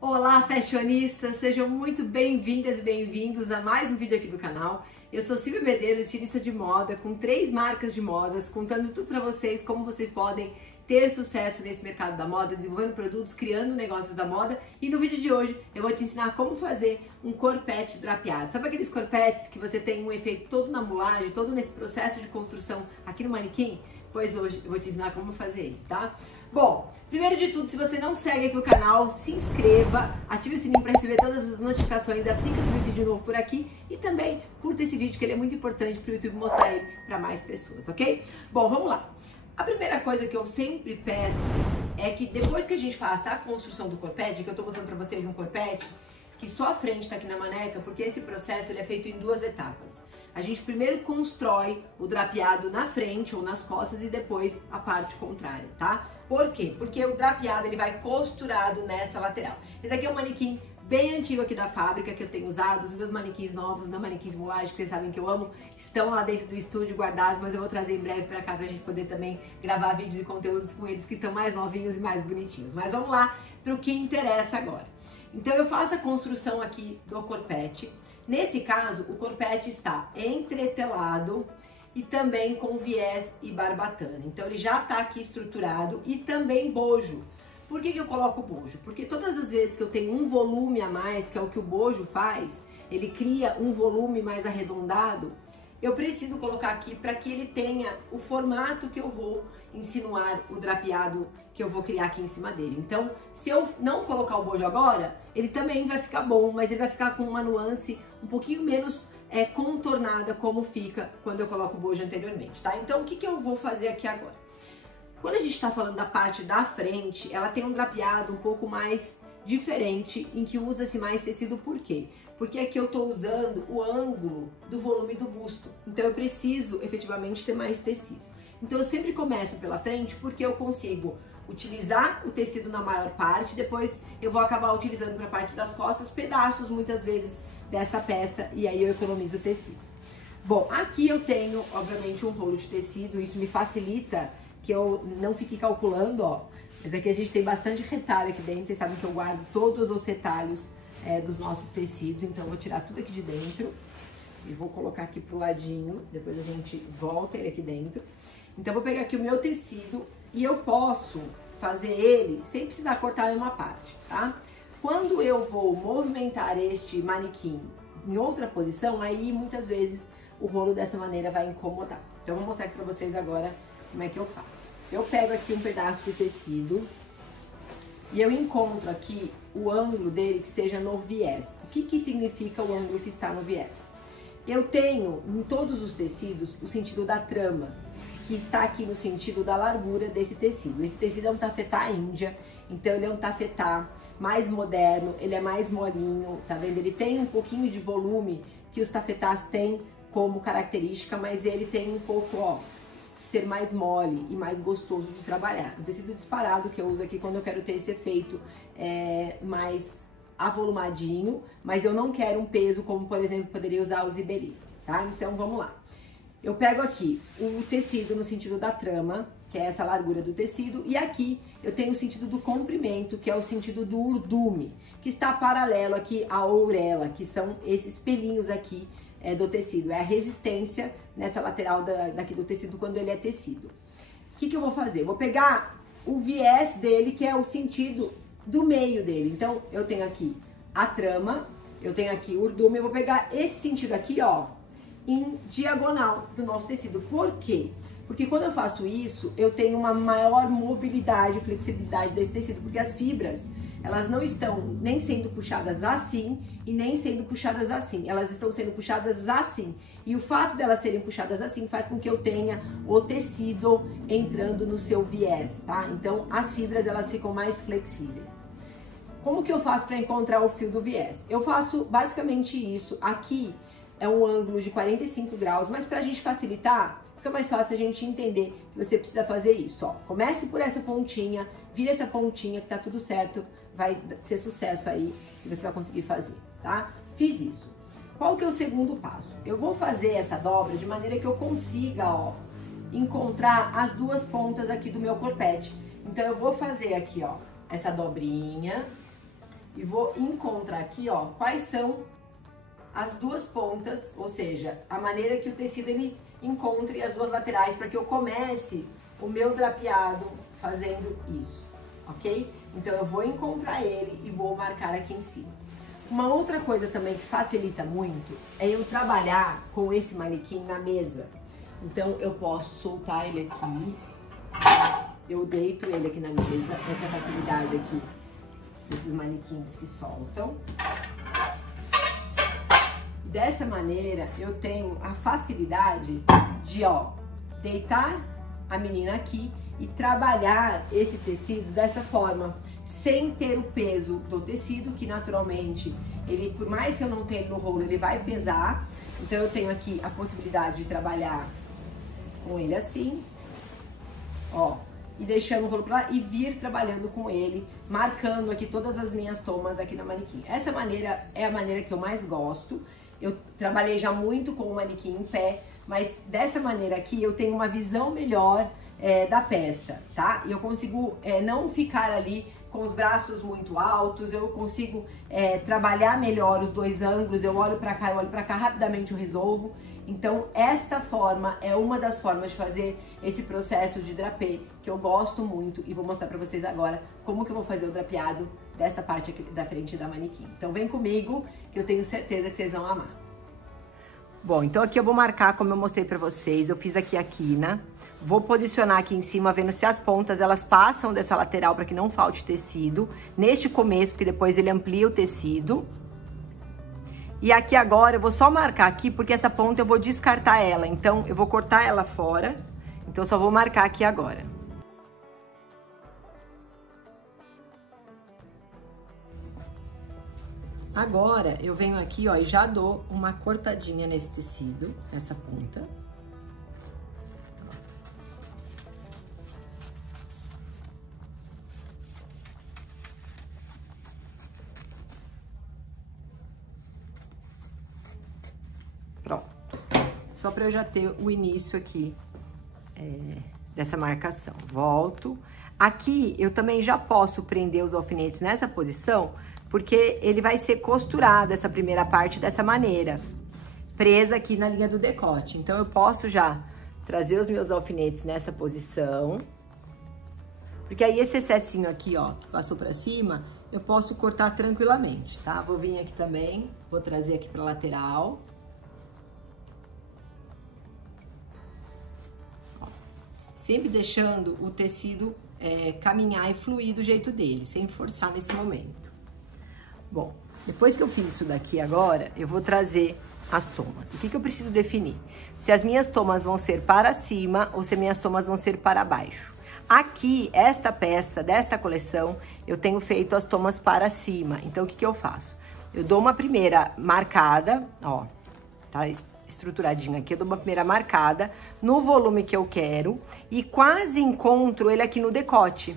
Olá, fashionistas! Sejam muito bem-vindas e bem-vindos a mais um vídeo aqui do canal. Eu sou Silvia Medeiros, estilista de moda, com 3 marcas de modas, contando tudo pra vocês, como vocês podem ter sucesso nesse mercado da moda, desenvolvendo produtos, criando negócios da moda. E no vídeo de hoje eu vou te ensinar como fazer um corpete drapeado. Sabe aqueles corpetes que você tem um efeito todo na mulagem, todo nesse processo de construção aqui no manequim? Pois hoje eu vou te ensinar como fazer ele, tá? Bom, primeiro de tudo, se você não segue aqui o canal, se inscreva, ative o sininho para receber todas as notificações assim que eu subir vídeo novo por aqui e também curta esse vídeo que ele é muito importante para o YouTube mostrar ele para mais pessoas, ok? Bom, vamos lá. A primeira coisa que eu sempre peço é que depois que a gente faça a construção do corpete, que eu estou mostrando para vocês um corpete que só a frente está aqui na maneca, porque esse processo ele é feito em 2 etapas. A gente primeiro constrói o drapeado na frente ou nas costas e depois a parte contrária, tá? Por quê? Porque o drapeado ele vai costurado nessa lateral. Esse aqui é um manequim bem antigo aqui da fábrica que eu tenho usado. Os meus manequins novos, na Manequins Mulagem, que vocês sabem que eu amo, estão lá dentro do estúdio guardados, mas eu vou trazer em breve pra cá pra gente poder também gravar vídeos e conteúdos com eles que estão mais novinhos e mais bonitinhos. Mas vamos lá pro que interessa agora. Então eu faço a construção aqui do corpete. Nesse caso, o corpete está entretelado e também com viés e barbatana. Então ele já está aqui estruturado e também bojo. Por que eu coloco bojo? Porque todas as vezes que eu tenho um volume a mais, que é o que o bojo faz, ele cria um volume mais arredondado, eu preciso colocar aqui para que ele tenha o formato que eu vou insinuar o drapeado que eu vou criar aqui em cima dele. Então, se eu não colocar o bojo agora, ele também vai ficar bom, mas ele vai ficar com uma nuance um pouquinho menos contornada como fica quando eu coloco o bojo anteriormente, tá? Então, o que eu vou fazer aqui agora? Quando a gente está falando da parte da frente, ela tem um drapeado um pouco mais diferente, em que usa-se mais tecido. Por quê? Porque aqui eu estou usando o ângulo do volume do busto, então eu preciso efetivamente ter mais tecido. Então eu sempre começo pela frente porque eu consigo utilizar o tecido na maior parte, depois eu vou acabar utilizando para a parte das costas pedaços muitas vezes dessa peça e aí eu economizo o tecido. Bom, aqui eu tenho obviamente um rolo de tecido, isso me facilita que eu não fique calculando, ó. Mas aqui a gente tem bastante retalho aqui dentro, vocês sabem que eu guardo todos os retalhos dos nossos tecidos, então eu vou tirar tudo aqui de dentro e vou colocar aqui pro ladinho, depois a gente volta ele aqui dentro. Então eu vou pegar aqui o meu tecido e eu posso fazer ele sem precisar cortar em uma parte, tá? Quando eu vou movimentar este manequim em outra posição, aí muitas vezes o rolo dessa maneira vai incomodar. Então eu vou mostrar aqui pra vocês agora como é que eu faço. Eu pego aqui um pedaço de tecido e eu encontro aqui o ângulo dele que seja no viés. O que significa o ângulo que está no viés? Eu tenho em todos os tecidos o sentido da trama, que está aqui no sentido da largura desse tecido. Esse tecido é um tafetá índia, então ele é um tafetá mais moderno, ele é mais molinho, tá vendo? Ele tem um pouquinho de volume que os tafetás têm como característica, mas ele tem um pouco, ó, ser mais mole e mais gostoso de trabalhar. Um tecido disparado que eu uso aqui quando eu quero ter esse efeito mais avolumadinho, mas eu não quero um peso como, por exemplo, poderia usar o Zibeli, tá? Então vamos lá. Eu pego aqui o tecido no sentido da trama, que é essa largura do tecido, e aqui eu tenho o sentido do comprimento, que é o sentido do urdume, que está paralelo aqui à ourela, que são esses pelinhos aqui do tecido, é a resistência nessa lateral daqui do tecido quando ele é tecido. O que eu vou fazer? Eu vou pegar o viés dele, que é o sentido do meio dele. Então, eu tenho aqui a trama, eu tenho aqui o urdume, eu vou pegar esse sentido aqui, ó, em diagonal do nosso tecido. Por quê? Porque quando eu faço isso, eu tenho uma maior mobilidade e flexibilidade desse tecido, porque as fibras, elas não estão nem sendo puxadas assim e nem sendo puxadas assim. Elas estão sendo puxadas assim. E o fato delas serem puxadas assim faz com que eu tenha o tecido entrando no seu viés, tá? Então, as fibras, elas ficam mais flexíveis. Como que eu faço para encontrar o fio do viés? Eu faço basicamente isso. Aqui é um ângulo de 45 graus, mas pra gente facilitar, fica mais fácil a gente entender que você precisa fazer isso, ó. Comece por essa pontinha, vira essa pontinha que tá tudo certo, vai ser sucesso aí que você vai conseguir fazer, tá? Fiz isso. Qual que é o segundo passo? Eu vou fazer essa dobra de maneira que eu consiga, ó, encontrar as 2 pontas aqui do meu corpete. Então eu vou fazer aqui, ó, essa dobrinha e vou encontrar aqui, ó, quais são as duas pontas, ou seja, a maneira que o tecido ele encontre as duas laterais para que eu comece o meu drapeado fazendo isso, ok? Então eu vou encontrar ele e vou marcar aqui em cima. Uma outra coisa também que facilita muito é eu trabalhar com esse manequim na mesa. Então eu posso soltar ele aqui, eu deito ele aqui na mesa, essa facilidade aqui desses manequins que soltam. Dessa maneira eu tenho a facilidade de, ó, deitar a menina aqui e trabalhar esse tecido dessa forma, sem ter o peso do tecido, que naturalmente, ele, por mais que eu não tenha ele no rolo, ele vai pesar. Então eu tenho aqui a possibilidade de trabalhar com ele assim, ó, e deixando o rolo pra lá e vir trabalhando com ele, marcando aqui todas as minhas tomas aqui na manequim. Essa maneira é a maneira que eu mais gosto. Eu trabalhei já muito com o manequim em pé, mas dessa maneira aqui eu tenho uma visão melhor da peça, tá? E eu consigo não ficar ali com os braços muito altos, eu consigo trabalhar melhor os dois ângulos, eu olho pra cá, eu olho pra cá, rapidamente eu resolvo. Então esta forma é uma das formas de fazer esse processo de drapê que eu gosto muito e vou mostrar pra vocês agora como que eu vou fazer o drapeado dessa parte aqui da frente da manequim. Então vem comigo que eu tenho certeza que vocês vão amar. Bom, então aqui eu vou marcar como eu mostrei pra vocês, eu fiz aqui a quina, vou posicionar aqui em cima vendo se as pontas elas passam dessa lateral para que não falte tecido, neste começo, porque depois ele amplia o tecido. E aqui agora eu vou só marcar aqui, porque essa ponta eu vou descartar ela, então eu vou cortar ela fora, então eu só vou marcar aqui agora. Agora eu venho aqui, ó, e já dou uma cortadinha nesse tecido, nessa ponta. Pronto. Só para eu já ter o início aqui dessa marcação. Volto. Aqui eu também já posso prender os alfinetes nessa posição, porque ele vai ser costurado essa primeira parte dessa maneira, presa aqui na linha do decote. Então eu posso já trazer os meus alfinetes nessa posição, porque aí esse excessinho aqui, ó, que passou pra cima, eu posso cortar tranquilamente, tá? Vou vir aqui também, vou trazer aqui pra lateral. Ó, sempre deixando o tecido caminhar e fluir do jeito dele, sem forçar nesse momento. Bom, depois que eu fiz isso daqui agora, eu vou trazer as tomas. O que eu preciso definir? Se as minhas tomas vão ser para cima ou se as minhas tomas vão ser para baixo. Aqui, esta peça desta coleção, eu tenho feito as tomas para cima. Então, o que eu faço? Eu dou uma primeira marcada, ó, tá estruturadinho aqui. Eu dou uma primeira marcada no volume que eu quero e quase encontro ele aqui no decote.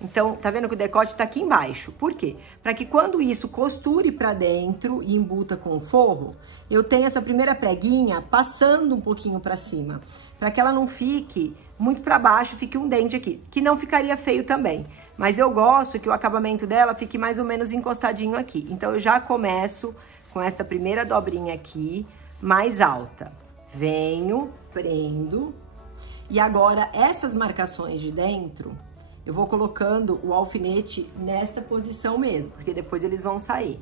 Então, tá vendo que o decote tá aqui embaixo? Por quê? Para que quando isso costure pra dentro e embuta com o forro, eu tenho essa primeira preguinha passando um pouquinho pra cima, para que ela não fique muito pra baixo, fique um dente aqui, que não ficaria feio também. Mas eu gosto que o acabamento dela fique mais ou menos encostadinho aqui. Então, eu já começo com essa primeira dobrinha aqui, mais alta. Venho, prendo, e agora essas marcações de dentro, eu vou colocando o alfinete nesta posição mesmo, porque depois eles vão sair.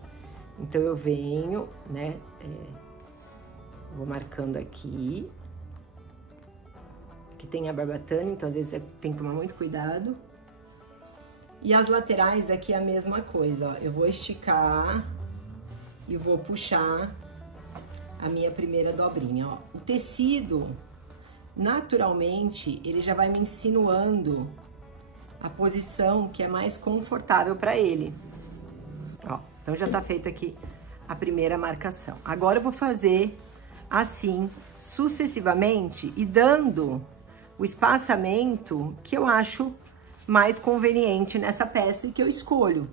Então, eu venho, né, vou marcando aqui. Aqui tem a barbatana, então às vezes tem que tomar muito cuidado. E as laterais aqui é a mesma coisa, ó. Eu vou esticar e vou puxar a minha primeira dobrinha, ó. O tecido, naturalmente, ele já vai me insinuando a posição que é mais confortável para ele. Ó, então já tá feita aqui a primeira marcação. Agora eu vou fazer assim sucessivamente e dando o espaçamento que eu acho mais conveniente nessa peça e que eu escolho.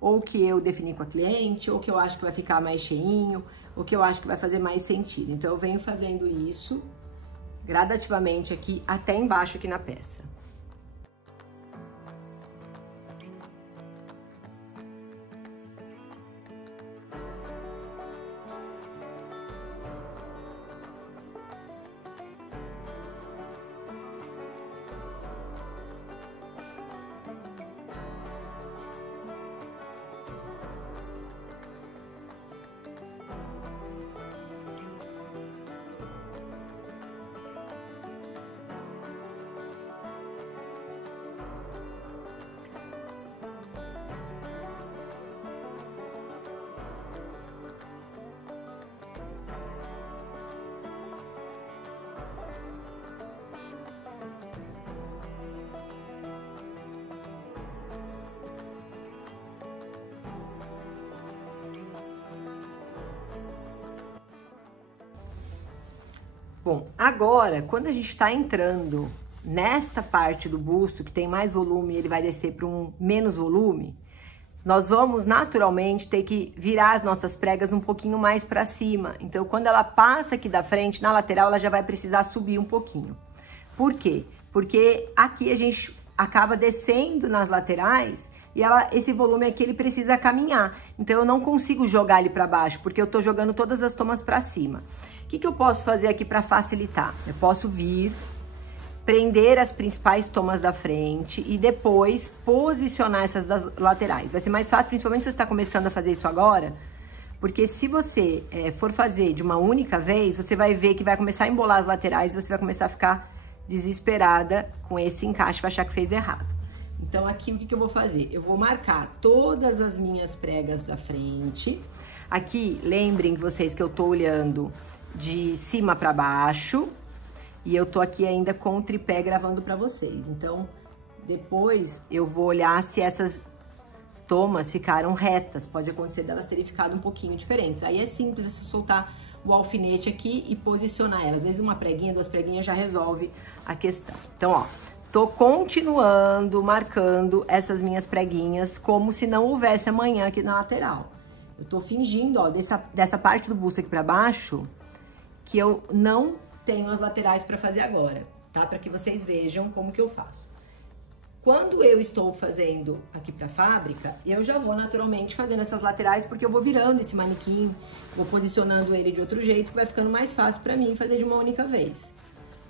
Ou que eu defini com a cliente, ou que eu acho que vai ficar mais cheinho, ou que eu acho que vai fazer mais sentido. Então eu venho fazendo isso gradativamente aqui até embaixo aqui na peça. Bom, agora, quando a gente está entrando nesta parte do busto, que tem mais volume, ele vai descer para um menos volume, nós vamos naturalmente ter que virar as nossas pregas um pouquinho mais para cima. Então, quando ela passa aqui da frente, na lateral, ela já vai precisar subir um pouquinho. Por quê? Porque aqui a gente acaba descendo nas laterais e esse volume aqui, ele precisa caminhar. Então, eu não consigo jogar ele para baixo, porque eu tô jogando todas as tomas para cima. O que eu posso fazer aqui para facilitar? Eu posso vir, prender as principais tomas da frente e depois posicionar essas das laterais. Vai ser mais fácil, principalmente se você está começando a fazer isso agora, porque se você for fazer de uma única vez, você vai ver que vai começar a embolar as laterais e você vai começar a ficar desesperada com esse encaixe, vai achar que fez errado. Então, aqui, o que eu vou fazer? Eu vou marcar todas as minhas pregas da frente. Aqui, lembrem vocês que eu tô olhando de cima para baixo. E eu tô aqui ainda com o tripé gravando pra vocês. Então, depois eu vou olhar se essas tomas ficaram retas. Pode acontecer delas terem ficado um pouquinho diferentes. Aí é simples, é só soltar o alfinete aqui e posicionar elas. Às vezes uma preguinha, 2 preguinhas já resolve a questão. Então, ó, tô continuando marcando essas minhas preguinhas como se não houvesse amanhã aqui na lateral. Eu tô fingindo, ó, dessa parte do busto aqui pra baixo, que eu não tenho as laterais para fazer agora, tá? Para que vocês vejam como que eu faço. Quando eu estou fazendo aqui para a fábrica, eu já vou naturalmente fazendo essas laterais, porque eu vou virando esse manequim, vou posicionando ele de outro jeito, que vai ficando mais fácil para mim fazer de uma única vez.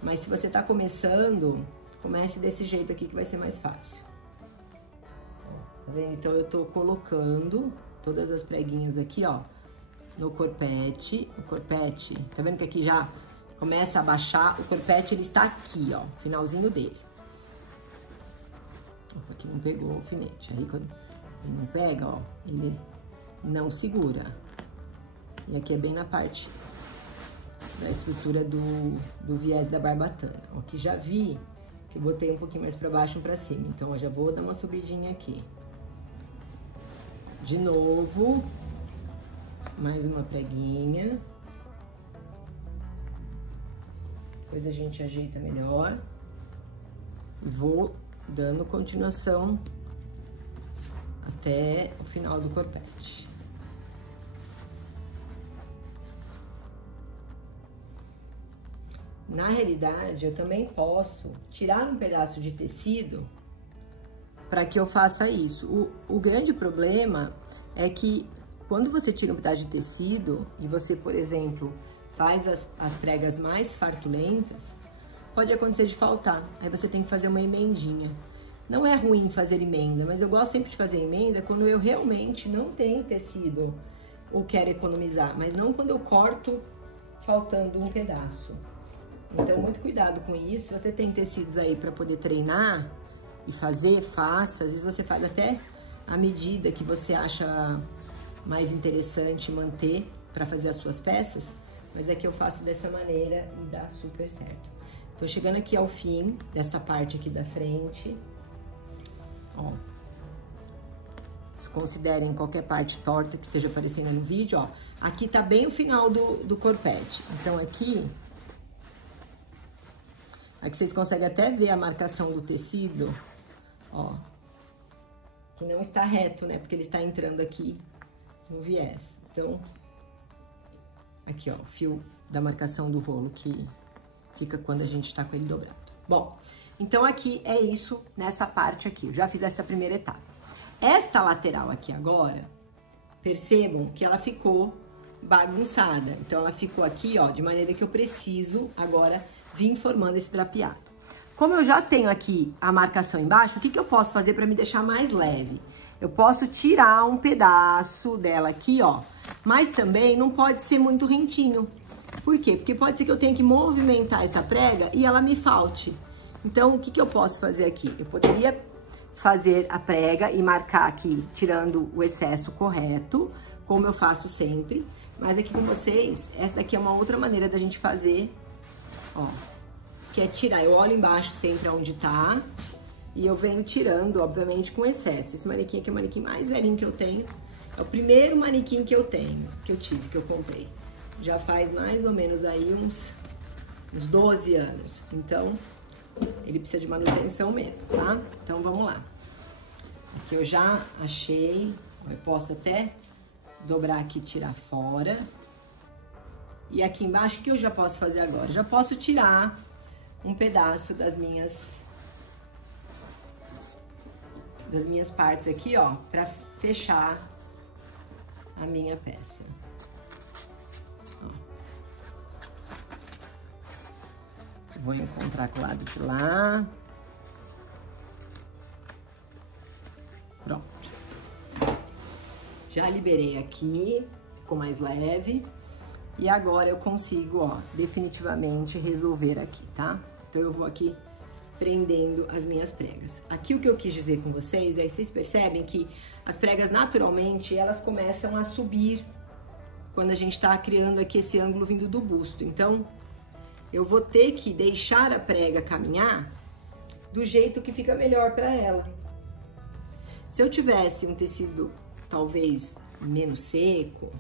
Mas se você tá começando, comece desse jeito aqui que vai ser mais fácil. Tá vendo? Então eu tô colocando todas as preguinhas aqui, ó, no corpete. O corpete, tá vendo que aqui já começa a baixar, o corpete ele está aqui, ó, finalzinho dele. Opa, aqui não pegou o alfinete, aí quando ele não pega, ó, ele não segura. E aqui é bem na parte da estrutura do viés da barbatana. Ó, aqui já vi que eu botei um pouquinho mais pra baixo e pra cima, então ó, já vou dar uma subidinha aqui. De novo, mais uma preguinha. Depois a gente ajeita melhor. Vou dando continuação até o final do corpete. Na realidade, eu também posso tirar um pedaço de tecido para que eu faça isso. O grande problema é que quando você tira um pedaço de tecido e você, por exemplo, faz as pregas mais fartulentas, pode acontecer de faltar. Aí você tem que fazer uma emendinha. Não é ruim fazer emenda, mas eu gosto sempre de fazer emenda quando eu realmente não tenho tecido ou quero economizar, mas não quando eu corto faltando um pedaço. Então, muito cuidado com isso. Se você tem tecidos aí para poder treinar e fazer, faça. Às vezes você faz até a medida que você acha mais interessante manter para fazer as suas peças, mas é que eu faço dessa maneira e dá super certo. Tô chegando aqui ao fim desta parte aqui da frente. Ó, desconsiderem qualquer parte torta que esteja aparecendo no vídeo, ó. Aqui tá bem o final do corpete. Então aqui vocês conseguem até ver a marcação do tecido, ó, que não está reto, né? Porque ele está entrando aqui no viés. Então, aqui, ó, o fio da marcação do rolo que fica quando a gente tá com ele dobrado. Bom, então aqui é isso nessa parte aqui. Eu já fiz essa primeira etapa. Esta lateral aqui agora, percebam que ela ficou bagunçada. Então, ela ficou aqui, ó, de maneira que eu preciso agora vir formando esse drapeado. Como eu já tenho aqui a marcação embaixo, o que eu posso fazer para me deixar mais leve? Eu posso tirar um pedaço dela aqui, ó, mas também não pode ser muito rentinho. Por quê? Porque pode ser que eu tenha que movimentar essa prega e ela me falte. Então, o que eu posso fazer aqui? Eu poderia fazer a prega e marcar aqui, tirando o excesso correto, como eu faço sempre. Mas aqui com vocês, essa daqui é uma outra maneira da gente fazer, ó, que é tirar. Eu olho embaixo sempre onde tá e eu venho tirando, obviamente, com excesso. Esse manequim aqui é o manequim mais velhinho que eu tenho. É o primeiro manequim que eu tenho, que eu tive, que eu comprei. Já faz mais ou menos aí uns 12 anos. Então, ele precisa de manutenção mesmo, tá? Então, vamos lá. Aqui eu já achei, eu posso até dobrar aqui e tirar fora. E aqui embaixo, o que eu já posso fazer agora? Já posso tirar um pedaço das minhas partes aqui, ó, pra fechar a minha peça. Ó. Vou encontrar com o lado de lá. Pronto. Já liberei aqui, ficou mais leve. E agora eu consigo, ó, definitivamente resolver aqui, tá? Então eu vou aqui prendendo as minhas pregas. Aqui o que eu quis dizer com vocês é, vocês percebem que as pregas naturalmente, elas começam a subir quando a gente tá criando aqui esse ângulo vindo do busto. Então, eu vou ter que deixar a prega caminhar do jeito que fica melhor para ela. Se eu tivesse um tecido talvez menos seco,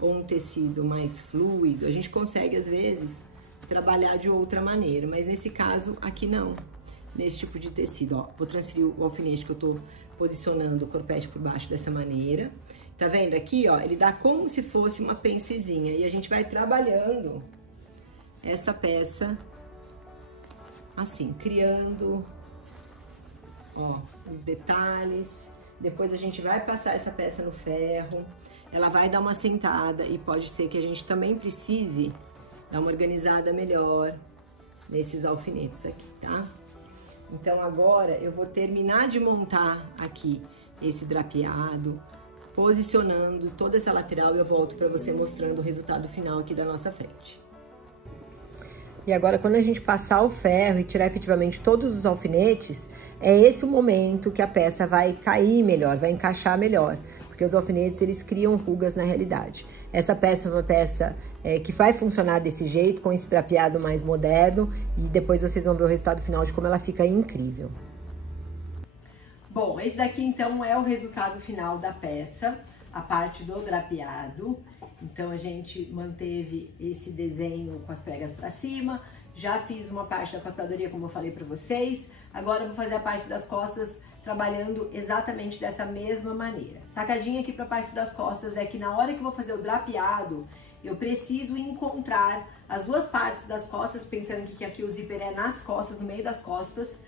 ou um tecido mais fluido, a gente consegue às vezes trabalhar de outra maneira, mas nesse caso aqui não, nesse tipo de tecido, ó, vou transferir o alfinete que eu tô posicionando o corpete por baixo dessa maneira, tá vendo aqui, ó, ele dá como se fosse uma pencezinha e a gente vai trabalhando essa peça assim, criando, ó, os detalhes, depois a gente vai passar essa peça no ferro, ela vai dar uma sentada e pode ser que a gente também precise dar uma organizada melhor nesses alfinetes aqui, tá? Então agora eu vou terminar de montar aqui esse drapeado, posicionando toda essa lateral e eu volto para você mostrando o resultado final aqui da nossa frente. E agora quando a gente passar o ferro e tirar efetivamente todos os alfinetes, é esse o momento que a peça vai cair melhor, vai encaixar melhor, porque os alfinetes eles criam rugas na realidade. Essa peça é uma peça que vai funcionar desse jeito, com esse drapeado mais moderno, e depois vocês vão ver o resultado final de como ela fica incrível. Bom, esse daqui então é o resultado final da peça, a parte do drapeado. Então a gente manteve esse desenho com as pregas para cima, já fiz uma parte da passadoria como eu falei para vocês, agora eu vou fazer a parte das costas trabalhando exatamente dessa mesma maneira. Sacadinha aqui para a parte das costas é que na hora que eu vou fazer o drapeado, eu preciso encontrar as duas partes das costas, pensando que aqui o zíper é nas costas, no meio das costas,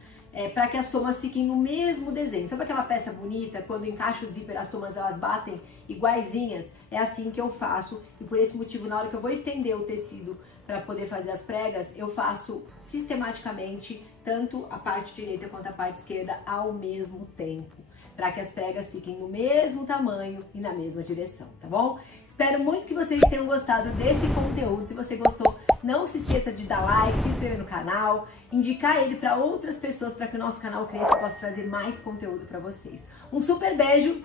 para que as tomas fiquem no mesmo desenho. Sabe aquela peça bonita, quando encaixa o zíper, as tomas elas batem iguaizinhas? É assim que eu faço e por esse motivo, na hora que eu vou estender o tecido para poder fazer as pregas, eu faço sistematicamente tanto a parte direita quanto a parte esquerda ao mesmo tempo, para que as pregas fiquem no mesmo tamanho e na mesma direção, tá bom? Espero muito que vocês tenham gostado desse conteúdo. Se você gostou, não se esqueça de dar like, se inscrever no canal, indicar ele para outras pessoas para que o nosso canal cresça e possa trazer mais conteúdo para vocês. Um super beijo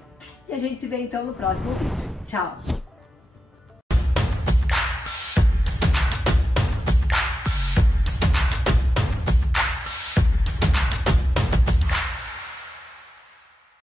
e a gente se vê então no próximo vídeo. Tchau!